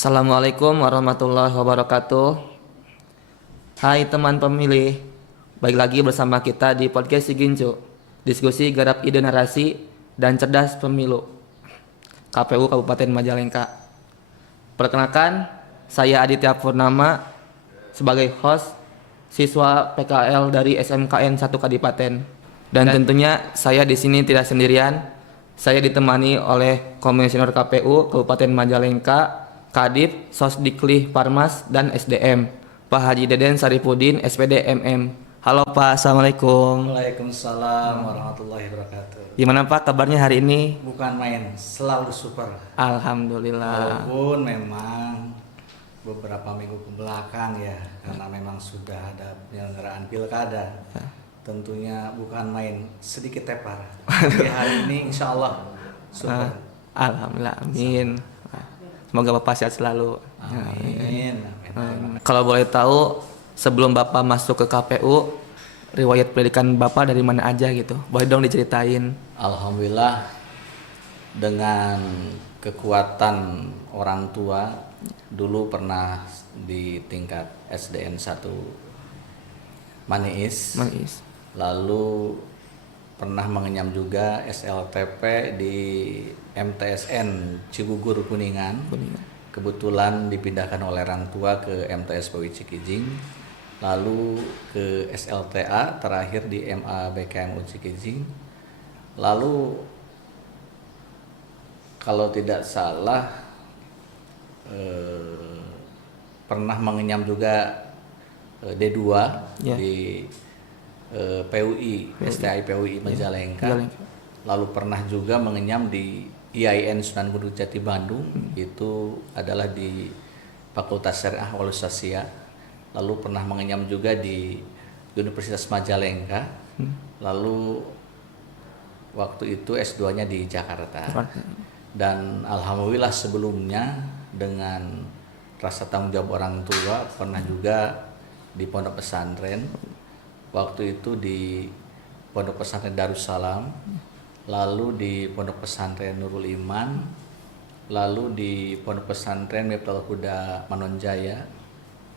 Assalamualaikum warahmatullahi wabarakatuh. Hai teman pemilih, balik lagi bersama kita di podcast Sigincu, diskusi garap ide narasi dan cerdas pemilu KPU Kabupaten Majalengka. Perkenalkan, saya Aditya Purnama sebagai host siswa PKL dari SMKN 1 Kadipaten. Dan tentunya saya di sini tidak sendirian. Saya ditemani oleh Komisioner KPU Kabupaten Majalengka, Kadip, Sosdikli, Parmas, dan SDM, Pak Haji Deden Saripudin, SPD MM. Halo Pak, Assalamualaikum. Waalaikumsalam warahmatullahi wabarakatuh. Gimana Pak kabarnya hari ini? Bukan main, selalu super. Alhamdulillah. Walaupun memang beberapa minggu ke belakang ya, karena memang sudah ada penyelenggaraan pilkada. Tentunya bukan main, sedikit tepar. Tapi hari ini insya Allah super. Alhamdulillah, amin. Semoga Bapak sehat selalu. Amin. Kalau boleh tahu, sebelum Bapak masuk ke KPU, riwayat pendidikan Bapak dari mana aja gitu? Boleh dong diceritain. Alhamdulillah, dengan kekuatan orang tua, dulu pernah di tingkat SDN 1 Maniis. Lalu pernah mengenyam juga SLTP di MTSN Cigugur Kuningan. Kebetulan dipindahkan oleh orang tua ke MTS PWI Cikijing, lalu ke SLTA, terakhir di MA BKMU Cikijing. Lalu kalau tidak salah pernah mengenyam juga D2 di PUI, STI PUI Majalengka. Lalu pernah juga mengenyam di IAIN Sunan Gunung Jati Bandung, itu adalah di Fakultas Syariah Walusasia. Lalu pernah mengenyam juga di Universitas Majalengka. Lalu waktu itu S2-nya di Jakarta. Dan alhamdulillah sebelumnya dengan rasa tanggung jawab orang tua pernah juga di pondok pesantren. Waktu itu di Pondok Pesantren Darussalam, lalu di Pondok Pesantren Nurul Iman, lalu di Pondok Pesantren Miftahul Huda Manonjaya,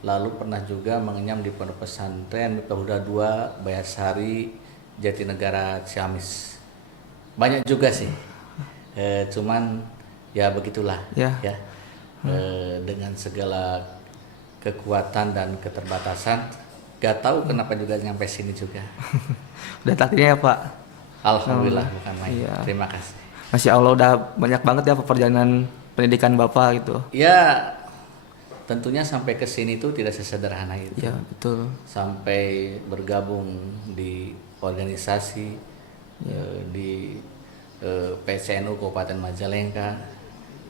lalu pernah juga mengenyam di Pondok Pesantren Miftahul Huda 2 Bayasari Jatinegara Ciamis. Banyak juga sih, cuman ya begitulah ya. Dengan segala kekuatan dan keterbatasan, gak tahu kenapa juga nyampe sini juga. Udah takdirnya ya Pak. Alhamdulillah bukan main. Iya. Terima kasih. Masya Allah udah banyak banget ya perjalanan pendidikan Bapak gitu. Ya tentunya sampai ke sini tuh tidak sesederhana itu. Ya betul. Sampai bergabung di organisasi di PCNU Kabupaten Majalengka.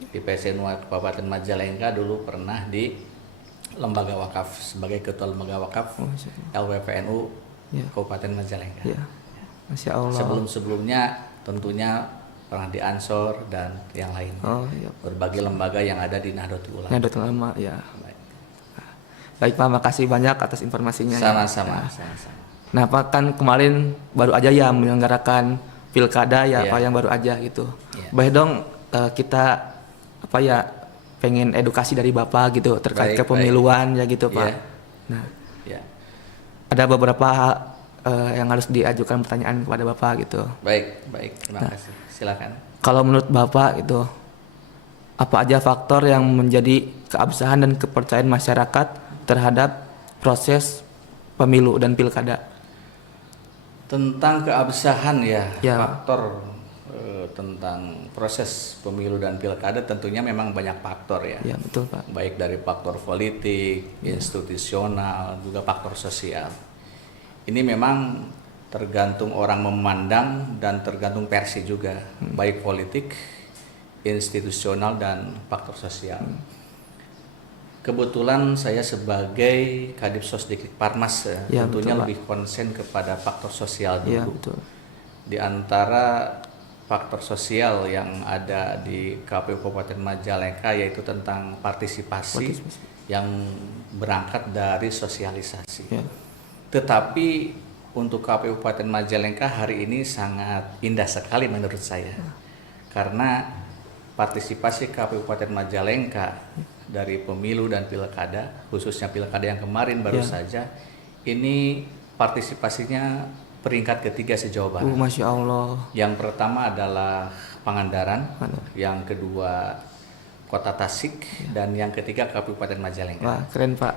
Di PCNU Kabupaten Majalengka dulu pernah di Lembaga Wakaf sebagai ketua Lembaga Wakaf LWPNU Kabupaten Majalengka. Ya. Masya Allah. Sebelum-sebelumnya tentunya pernah di Ansor dan yang lain. Berbagai lembaga yang ada di Nahdlatul Ulama. Nahdlatul Ulama ya. Baik Pak, makasih banyak atas informasinya. Sama-sama. Nah Pak, kan kemarin baru aja ya menyelenggarakan pilkada ya Pak, yang baru aja gitu. Boleh dong kita pengen edukasi dari Bapak gitu terkait kepemiluan ya gitu Pak. Nah, ada beberapa yang harus diajukan pertanyaan kepada Bapak gitu. Baik, terima kasih. Silakan. Kalau menurut Bapak itu apa aja faktor yang menjadi keabsahan dan kepercayaan masyarakat terhadap proses pemilu dan pilkada? Tentang keabsahan faktor tentang proses pemilu dan pilkada tentunya memang banyak faktor ya. Ya betul Pak. Baik dari faktor politik, institusional, juga faktor sosial. Ini memang tergantung orang memandang dan tergantung versi juga, baik politik, institusional dan faktor sosial. Kebetulan saya sebagai Kadip Sosdiklik Parmas tentunya betul, lebih konsen kepada faktor sosial dulu. Ya betul. Di antara faktor sosial yang ada di KPU Kabupaten Majalengka yaitu tentang partisipasi yang berangkat dari sosialisasi. Tetapi untuk KPU Kabupaten Majalengka hari ini sangat indah sekali menurut saya, karena partisipasi KPU Kabupaten Majalengka dari pemilu dan pilkada, khususnya pilkada yang kemarin baru saja, ini partisipasinya peringkat ketiga se-Jawa Barat. Masya Allah. Yang pertama adalah Pangandaran, yang kedua Kota Tasik, dan yang ketiga Kabupaten Majalengka. Wah, keren Pak.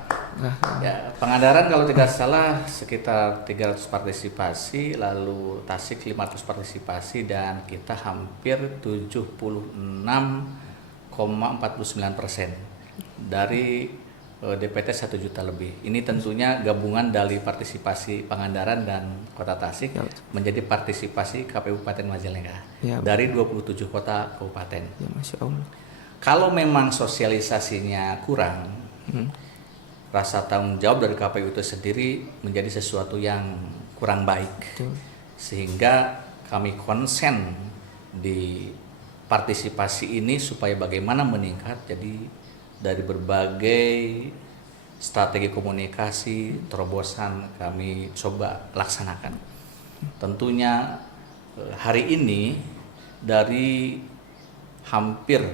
Ya, Pangandaran kalau tidak salah sekitar 300 partisipasi, lalu Tasik 500 partisipasi, dan kita hampir 76,49% dari DPT 1 juta lebih. Ini tentunya gabungan dari partisipasi Pangandaran dan Kota Tasik menjadi partisipasi Kabupaten Majalengka dari 27 kota kabupaten. Ya, Masya Allah. Kalau memang sosialisasinya kurang, rasa tanggung jawab dari KPU itu sendiri menjadi sesuatu yang kurang baik. Sehingga kami konsen di partisipasi ini supaya bagaimana meningkat. Jadi dari berbagai strategi komunikasi, terobosan kami coba laksanakan. Tentunya hari ini dari hampir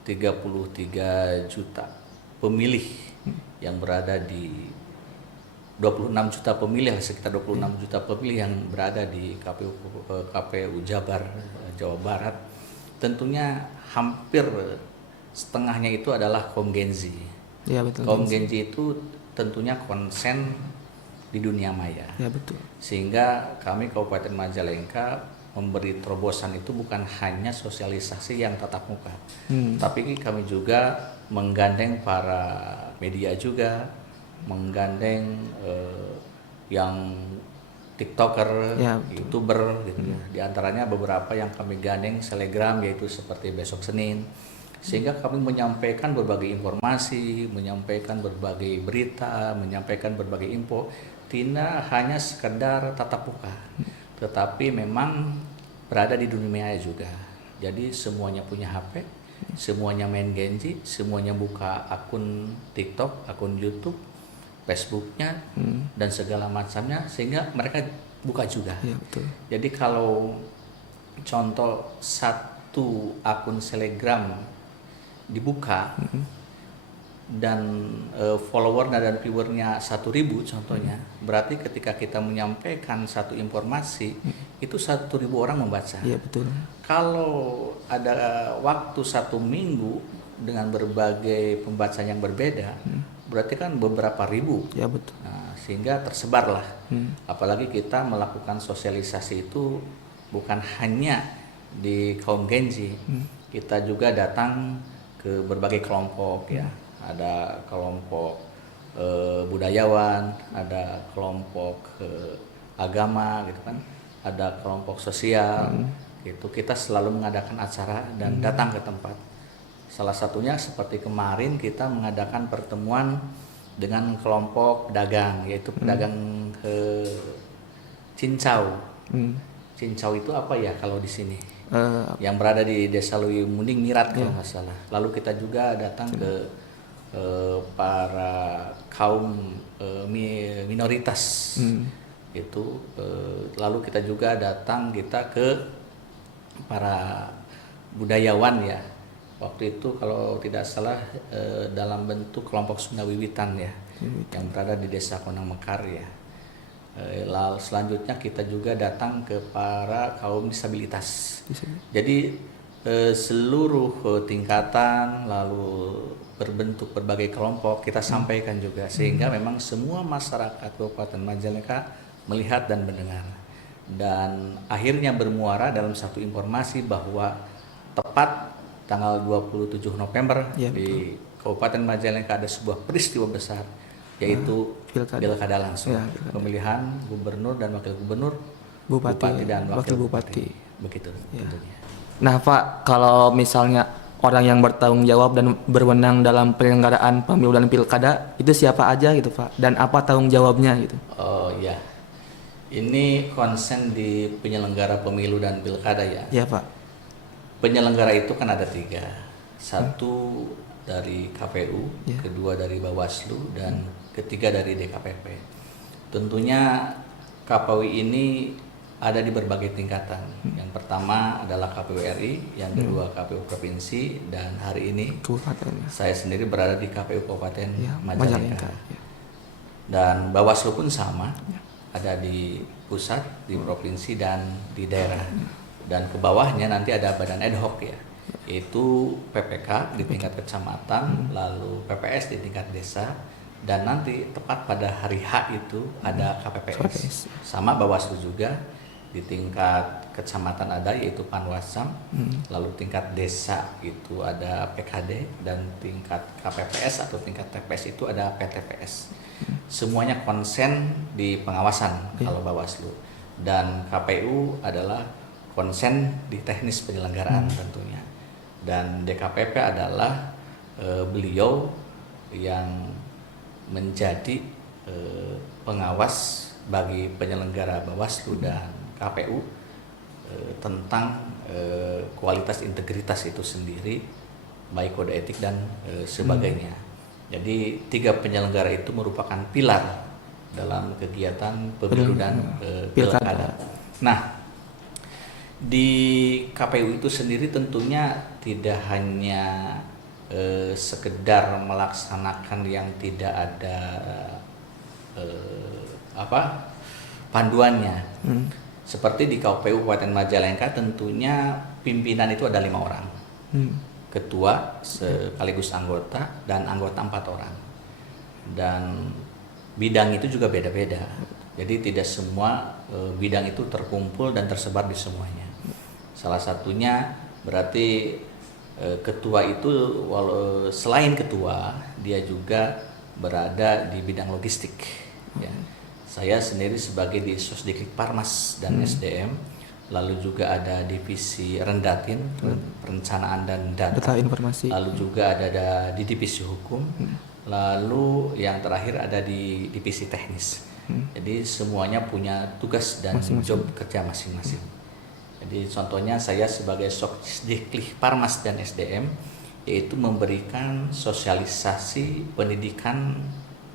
33 juta pemilih yang berada di 26 juta pemilih, sekitar 26 juta pemilih yang berada di KPU Jabar, Jawa Barat. Tentunya hampir setengahnya itu adalah kaum Gen Z. Ya, betul. Kaum Gen Z itu tentunya konsen di dunia maya. Ya, betul. Sehingga kami Kabupaten Majalengka memberi terobosan itu bukan hanya sosialisasi yang tatap muka, tapi kami juga menggandeng para media juga, menggandeng yang TikToker, YouTuber gitu ya. Di antaranya beberapa yang kami gandeng Selebgram, yaitu seperti Besok Senin, sehingga kami menyampaikan berbagai informasi, menyampaikan berbagai berita, menyampaikan berbagai info, tidak hanya sekedar tatap muka, tetapi memang berada di dunia maya juga. Jadi semuanya punya HP, semuanya main Genji, semuanya buka akun TikTok, akun YouTube, Facebooknya, dan segala macamnya, sehingga mereka buka juga. Ya, betul. Jadi kalau contoh satu akun Selebgram dibuka dan follower dan viewernya 1.000 contohnya, berarti ketika kita menyampaikan satu informasi itu 1.000 orang membaca. Iya, betul. Kalau ada waktu 1 minggu dengan berbagai pembaca yang berbeda, berarti kan beberapa ribu. Ya, betul. Nah, sehingga tersebarlah. Apalagi kita melakukan sosialisasi itu bukan hanya di kaum Gen Z, kita juga datang ke berbagai kelompok ya. Ada kelompok budayawan, ada kelompok agama gitu kan, ada kelompok sosial gitu. Kita selalu mengadakan acara dan datang ke tempat. Salah satunya seperti kemarin kita mengadakan pertemuan dengan kelompok pedagang, yaitu pedagang cincau. Cincau itu apa ya kalau di sini? Yang berada di Desa Lui Munding Mirat kalau nggak salah. Lalu kita juga datang ke para kaum minoritas itu, lalu kita juga datang ke para budayawan ya, waktu itu kalau tidak salah dalam bentuk kelompok Sunda Wiwitan ya, yang berada di Desa Konang Mekar ya. Lalu selanjutnya kita juga datang ke para kaum disabilitas. Jadi seluruh tingkatan lalu berbentuk berbagai kelompok kita sampaikan juga, sehingga memang semua masyarakat Kabupaten Majalengka melihat dan mendengar, dan akhirnya bermuara dalam satu informasi bahwa tepat tanggal 27 November di Kabupaten Majalengka ada sebuah peristiwa besar, yaitu pilkada langsung, pemilihan gubernur dan wakil gubernur, bupati dan wakil bupati. Begitu tentunya. Nah Pak, kalau misalnya orang yang bertanggung jawab dan berwenang dalam penyelenggaraan pemilu dan pilkada itu siapa aja gitu Pak, dan apa tanggung jawabnya gitu? Oh ya, ini konsen di penyelenggara pemilu dan pilkada ya. Iya Pak. Penyelenggara itu kan ada 3, satu dari KPU, kedua dari Bawaslu, dan ketiga dari DKPP. Tentunya KPU ini ada di berbagai tingkatan, yang Yang pertama adalah KPU RI, yang kedua KPU Provinsi, dan hari ini saya sendiri berada di KPU Kabupaten Majalengka. Dan Bawaslu pun sama, ada di pusat, di provinsi, dan di daerah. Dan ke bawahnya nanti ada badan ad hoc ya, yaitu PPK di tingkat kecamatan, lalu PPS di tingkat desa, dan nanti tepat pada hari H itu ada KPPS. Sama Bawaslu juga di tingkat kecamatan ada yaitu Panwasam, lalu tingkat desa itu ada PKD, dan tingkat KPPS atau tingkat TPS itu ada PTPS. Semuanya konsen di pengawasan kalau Bawaslu, dan KPU adalah konsen di teknis penyelenggaraan tentunya, dan DKPP adalah beliau yang menjadi pengawas bagi penyelenggara Bawaslu dan KPU tentang kualitas integritas itu sendiri, baik kode etik dan sebagainya. Jadi 3 penyelenggara itu merupakan pilar dalam kegiatan pemilu dan pilkada. Nah, di KPU itu sendiri tentunya tidak hanya sekedar melaksanakan yang tidak ada panduannya. Seperti di KPU Kabupaten Majalengka tentunya pimpinan itu ada 5 orang, ketua sekaligus anggota, dan anggota 4 orang. Dan bidang itu juga beda-beda. Jadi tidak semua bidang itu terkumpul dan tersebar di semuanya. Salah satunya berarti ketua itu selain ketua dia juga berada di bidang logistik. Ya. Saya sendiri sebagai di Sosdiklik Parmas dan SDM, lalu juga ada divisi Rendatin, perencanaan dan data informasi, lalu juga ada di divisi hukum, lalu yang terakhir ada di divisi teknis. Jadi semuanya punya tugas dan job kerja masing-masing. Jadi contohnya saya sebagai Sosdiklik Parmas dan SDM, yaitu memberikan sosialisasi pendidikan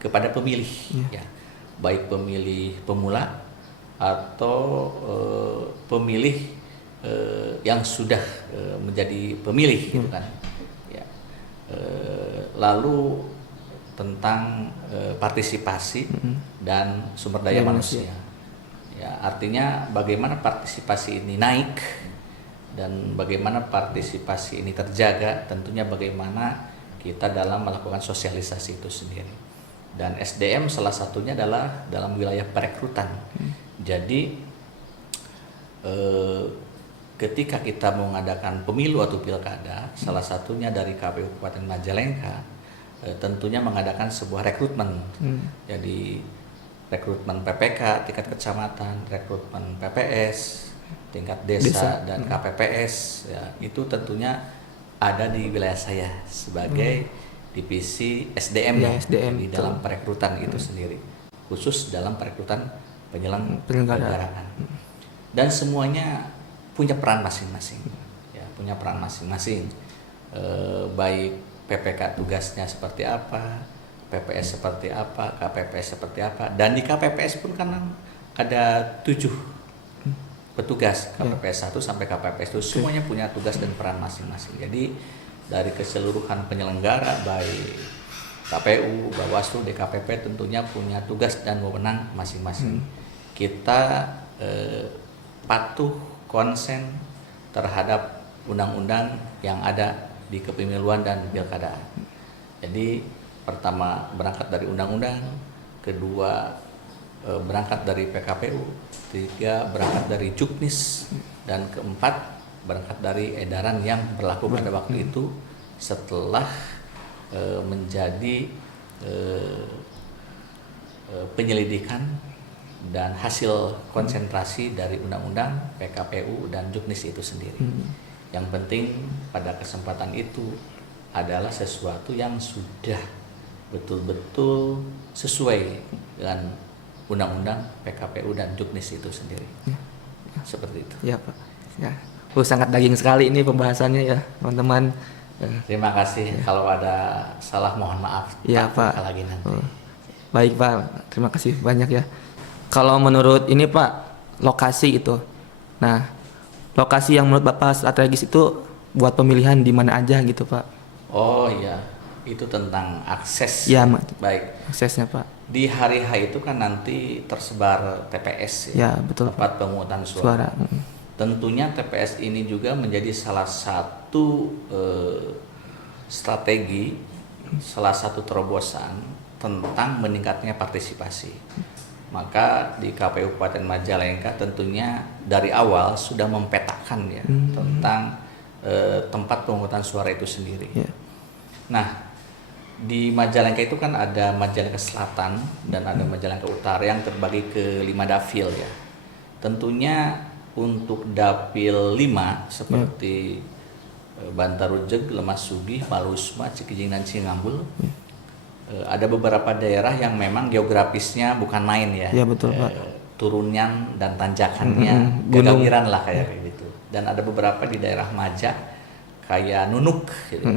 kepada pemilih, ya, baik pemilih pemula atau pemilih yang sudah menjadi pemilih, gitu kan. Ya. Lalu tentang partisipasi dan sumber daya manusia. Ya, artinya bagaimana partisipasi ini naik dan bagaimana partisipasi ini terjaga, tentunya bagaimana kita dalam melakukan sosialisasi itu sendiri. Dan SDM salah satunya adalah dalam wilayah perekrutan. Jadi ketika kita mau mengadakan pemilu atau pilkada, salah satunya dari KPU Kabupaten Majalengka tentunya mengadakan sebuah rekrutmen. Jadi rekrutmen PPK tingkat kecamatan, rekrutmen PPS tingkat desa dan KPPS, ya, itu tentunya ada di wilayah saya sebagai divisi SDM, di dalam perekrutan itu sendiri, khusus dalam perekrutan penyelenggaraan. Dan semuanya punya peran masing-masing, ya, punya peran masing-masing. Baik PPK tugasnya seperti apa, PPS seperti apa, KPPS seperti apa, dan di KPPS pun kan ada 7 petugas, KPPS 1 sampai KPPS 2, semuanya punya tugas dan peran masing-masing. Jadi dari keseluruhan penyelenggara baik KPU, Bawaslu, DKPP tentunya punya tugas dan wewenang masing-masing. Kita patuh konsen terhadap undang-undang yang ada di kepemiluan dan pilkada. Jadi pertama berangkat dari undang-undang, kedua berangkat dari PKPU, ketiga berangkat dari Juknis, dan keempat berangkat dari edaran yang berlaku pada waktu itu setelah menjadi penyelidikan dan hasil konsentrasi dari undang-undang, PKPU, dan Juknis itu sendiri. Yang penting pada kesempatan itu adalah sesuatu yang sudah betul-betul sesuai dengan undang-undang, PKPU, dan Juknis itu sendiri. Seperti itu. Ya, Pak. Ya. Sangat daging sekali ini pembahasannya ya, teman-teman. Terima kasih. Kalau ada salah mohon maaf. Ya, Pak. Lagi nanti. Baik, Pak. Terima kasih banyak ya. Kalau menurut ini, Pak, lokasi itu. Nah, lokasi yang menurut Bapak strategis itu buat pemilihan di mana aja gitu Pak. Oh iya, itu tentang akses. Ya, Baik. aksesnya Pak. Di hari H itu kan nanti tersebar TPS ya, Ya, betul tempat pemungutan suara. Tentunya TPS ini juga menjadi salah satu strategi, salah satu terobosan tentang meningkatnya partisipasi. Maka di KPU Kabupaten Majalengka tentunya dari awal sudah mempetakan ya tentang tempat pemungutan suara itu sendiri. Ya. Nah, di Majalengka itu kan ada Majalengka Selatan dan ada Majalengka Utara yang terbagi ke 5 dapil ya. Tentunya untuk dapil 5 seperti Bantarujeg, Lemas Sugih, Palusma, Cikijing dan Cingambul, ada beberapa daerah yang memang geografisnya bukan main ya. Ya betul Pak. Turunnya dan tanjakannya gagawiran lah kayak gitu. Dan ada beberapa di daerah Majak kayak Nunuk gitu.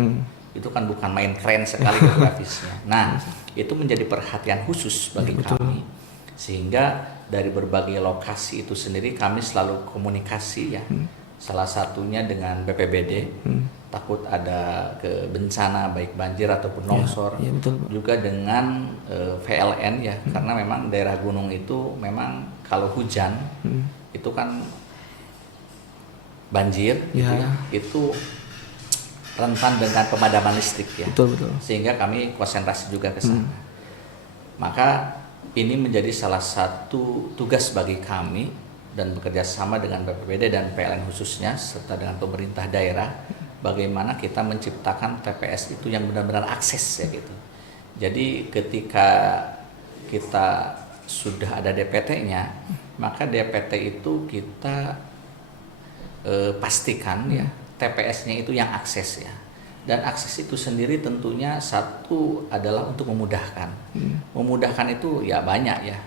Itu kan bukan main, keren sekali geografisnya. Nah, itu menjadi perhatian khusus bagi kami. Sehingga dari berbagai lokasi itu sendiri kami selalu komunikasi ya. Salah satunya dengan BPBD. Takut ada bencana baik banjir ataupun longsor. Ya, betul, Pak. Juga dengan VLN ya, karena memang daerah gunung itu memang kalau hujan itu kan banjir Ya. itu rentan dengan pemadaman listrik ya. Betul. Sehingga kami konsentrasi juga ke sana. Maka ini menjadi salah satu tugas bagi kami dan bekerja sama dengan BPBD dan PLN khususnya serta dengan pemerintah daerah, bagaimana kita menciptakan TPS itu yang benar-benar akses ya gitu. Jadi ketika kita sudah ada DPT-nya, maka DPT itu kita pastikan ya TPS-nya itu yang akses ya. Dan akses itu sendiri tentunya satu adalah untuk memudahkan. Memudahkan itu ya banyak ya.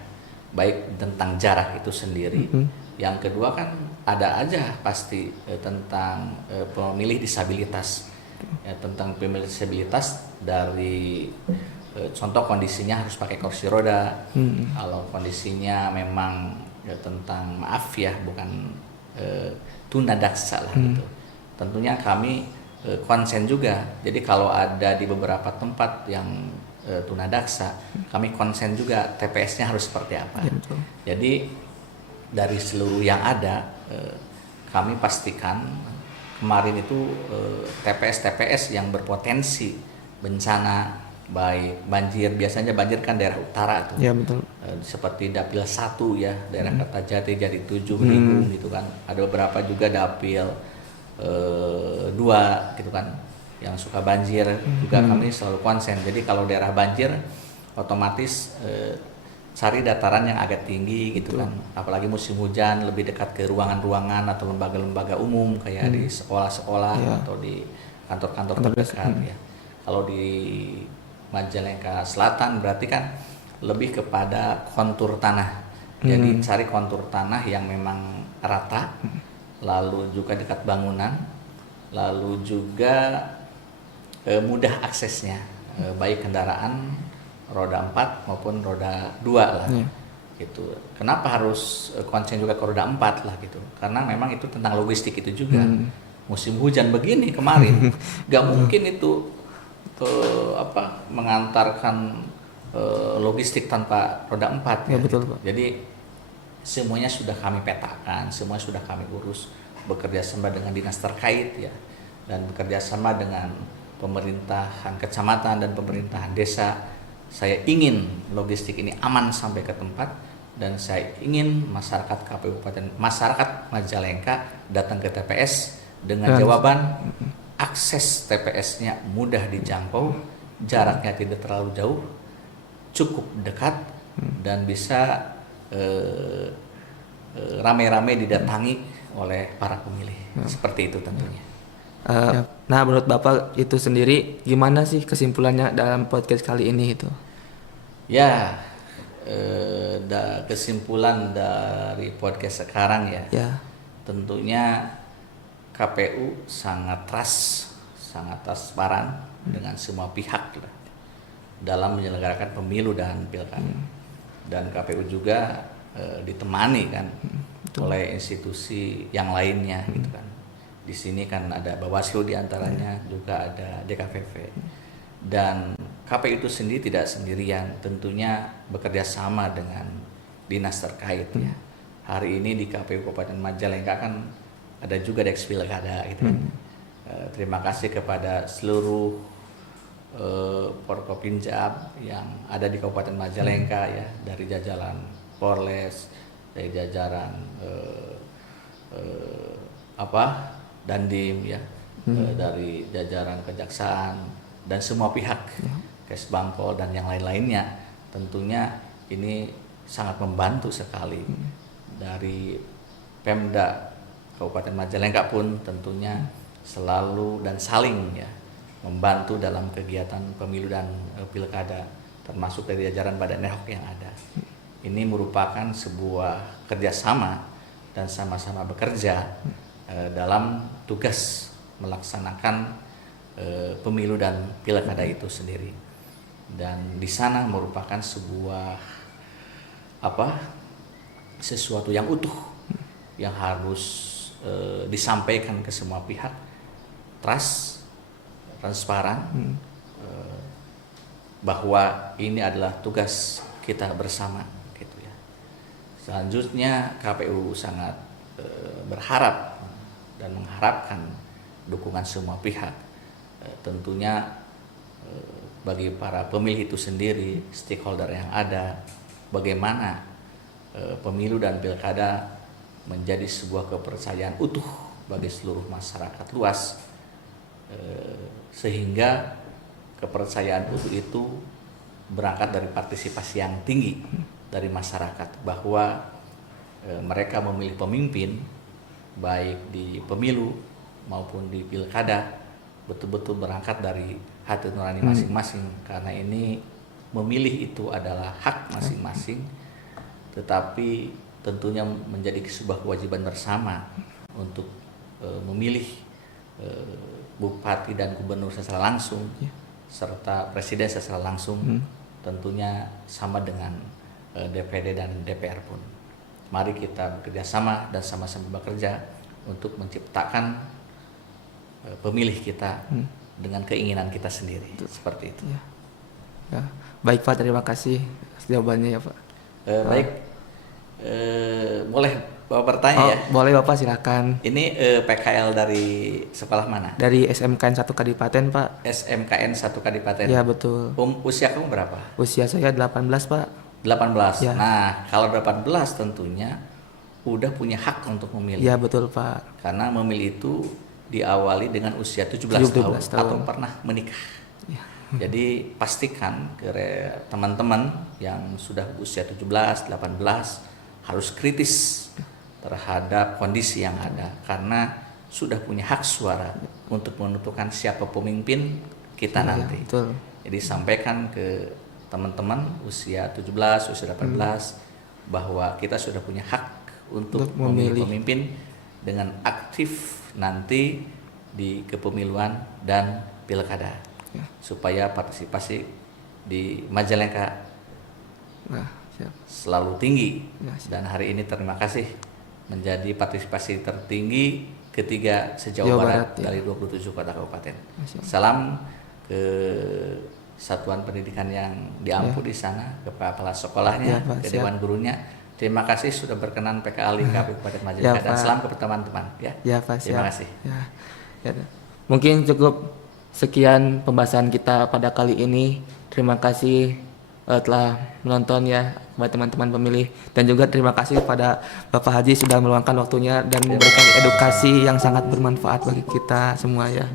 Baik tentang jarak itu sendiri. Yang kedua kan ada aja pasti tentang pemilih disabilitas. Ya, tentang pemilih disabilitas dari contoh kondisinya harus pakai kursi roda. Kalau kondisinya memang ya, tentang maaf ya bukan tunadaksa lah gitu. Tentunya kami konsen juga. Jadi kalau ada di beberapa tempat yang tunadaksa, kami konsen juga TPS-nya harus seperti apa. Ya, jadi dari seluruh yang ada, kami pastikan kemarin itu TPS-TPS yang berpotensi bencana baik banjir, biasanya banjir kan daerah utara tuh. Ya betul. Seperti dapil 1 ya, daerah Kertajati, Jati 7, Ligung gitu kan. Ada beberapa juga dapil 2 gitu kan yang suka banjir juga kami selalu konsen. Jadi kalau daerah banjir otomatis cari dataran yang agak tinggi gitu kan, apalagi musim hujan lebih dekat ke ruangan-ruangan atau lembaga-lembaga umum kayak di sekolah-sekolah atau di kantor-kantor terdekat ya. Kalau di Majalengka Selatan berarti kan lebih kepada kontur tanah. Jadi cari kontur tanah yang memang rata, lalu juga dekat bangunan, lalu juga mudah aksesnya, baik kendaraan roda 4 maupun roda 2 lah. Gitu. Kenapa harus konsen juga ke roda 4 lah gitu? Karena memang itu tentang logistik itu juga. Musim hujan begini kemarin, gak mungkin itu mengantarkan logistik tanpa roda 4 Ya, ya, betul, gitu. Pak. Jadi semuanya sudah kami petakan, semua sudah kami urus, bekerja sama dengan dinas terkait ya, dan bekerja sama dengan pemerintahan kecamatan dan pemerintahan desa. Saya ingin logistik ini aman sampai ke tempat, dan saya ingin masyarakat Kabupaten, masyarakat Majalengka datang ke TPS dengan jawaban akses TPS-nya mudah dijangkau, jaraknya tidak terlalu jauh, cukup dekat, dan bisa rame-rame didatangi oleh para pemilih. Seperti itu tentunya. Nah menurut Bapak itu sendiri gimana sih kesimpulannya dalam podcast kali ini itu? Ya, kesimpulan dari podcast sekarang ya. Tentunya KPU sangat sangat transparan dengan semua pihak lah, dalam menyelenggarakan pemilu dan pilkada. Dan KPU juga ditemani kan oleh institusi yang lainnya gitu kan. Di sini kan ada Bawaslu di antaranya, juga ada DKPP. Dan KPU itu sendiri tidak sendirian, tentunya bekerja sama dengan dinas terkait ya. Hari ini di KPU Kabupaten Majalengka kan ada juga Deks Pilkada gitu kan. Terima kasih kepada seluruh Forkopimjab yang ada di Kabupaten Majalengka ya, dari jajaran Polres, dari jajaran Dandim ya, dari jajaran Kejaksaan dan semua pihak, Kesbangpol dan yang lain-lainnya. Tentunya ini sangat membantu sekali. Dari Pemda Kabupaten Majalengka pun tentunya selalu dan saling ya membantu dalam kegiatan pemilu dan pilkada, termasuk dari jajaran Badan Ad Hoc yang ada. Ini merupakan sebuah kerjasama dan sama-sama bekerja dalam tugas melaksanakan pemilu dan pilkada itu sendiri. Dan di sana merupakan sebuah sesuatu yang utuh yang harus disampaikan ke semua pihak, transparan, bahwa ini adalah tugas kita bersama gitu ya. Selanjutnya KPU sangat berharap dan mengharapkan dukungan semua pihak, tentunya bagi para pemilih itu sendiri, stakeholder yang ada, bagaimana pemilu dan pilkada menjadi sebuah kepercayaan utuh bagi seluruh masyarakat luas, sehingga kepercayaan utuh itu berangkat dari partisipasi yang tinggi dari masyarakat, bahwa mereka memilih pemimpin baik di pemilu maupun di pilkada betul-betul berangkat dari hati nurani masing-masing, karena ini memilih itu adalah hak masing-masing, tetapi tentunya menjadi sebuah kewajiban bersama untuk memilih bupati dan gubernur secara langsung, serta presiden secara langsung, tentunya sama dengan DPD dan DPR pun. Mari kita bekerja sama dan sama-sama bekerja untuk menciptakan pemilih kita dengan keinginan kita sendiri. Seperti itu. Ya. Baik Pak, terima kasih jawabannya ya Pak. Baik, boleh Bapak bertanya ya? Boleh Bapak, silakan. Ini PKL dari sekolah mana? Dari SMKN 1 Kadipaten Pak. SMKN 1 Kadipaten. Ya betul. Usia kamu berapa? Usia saya 18 Pak. 18. Ya. Nah, kalau 18 tentunya udah punya hak untuk memilih. Ya betul Pak. Karena memilih itu diawali dengan usia 17 tahun atau pernah menikah. Ya. Jadi pastikan ke teman-teman yang sudah usia 17, 18 harus kritis terhadap kondisi yang ada, karena sudah punya hak suara untuk menentukan siapa pemimpin kita nanti. Betul. Jadi sampaikan ke teman-teman usia 17, usia 18 bahwa kita sudah punya hak untuk memilih pemimpin dengan aktif nanti di kepemiluan dan pilkada, supaya partisipasi di Majalengka selalu tinggi. Dan hari ini terima kasih menjadi partisipasi tertinggi ketiga sejauh Barat dari 27 kota kabupaten. Salam ke satuan pendidikan yang diampu di sana, ke kepala sekolahnya, ke dewan gurunya. Terima kasih sudah berkenan PKL Kabupaten Majalengka, dan salam ke teman-teman ya. Pak, terima kasih. Ya. Mungkin cukup sekian pembahasan kita pada kali ini. Terima kasih telah menonton ya buat teman-teman pemilih, dan juga terima kasih kepada Bapak Haji sudah meluangkan waktunya dan memberikan edukasi yang sangat bermanfaat bagi kita semua ya.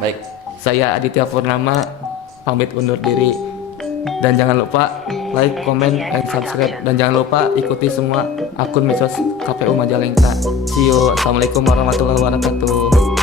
Baik. Saya Aditya Purnama pamit undur diri, dan jangan lupa like, comment, and subscribe, dan jangan lupa ikuti semua akun medsos KPU Majalengka. See you. Assalamualaikum warahmatullahi wabarakatuh.